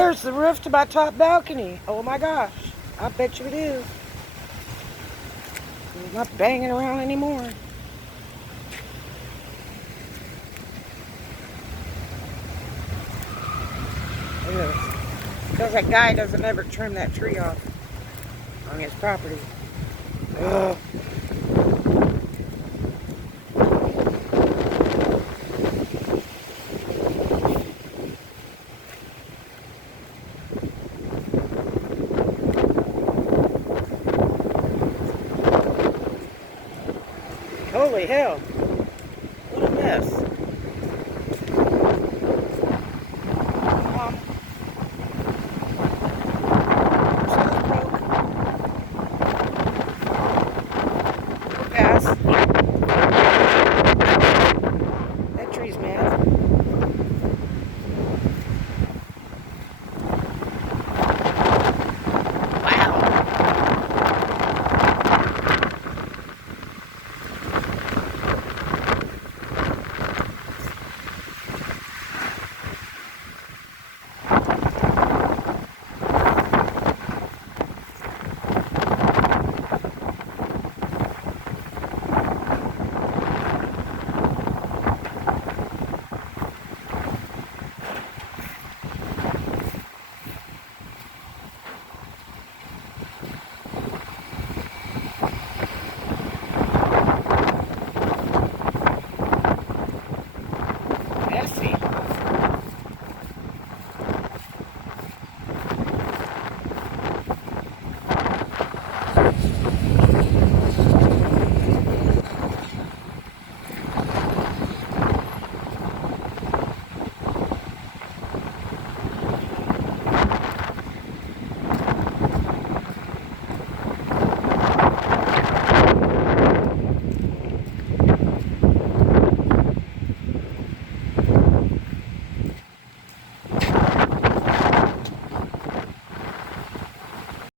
there's the roof to my top balcony. Oh my gosh. I bet you it is. I'm not banging around anymore. Look at this. Because that guy doesn't ever trim that tree off on his property. Ugh. Holy hell. What a mess.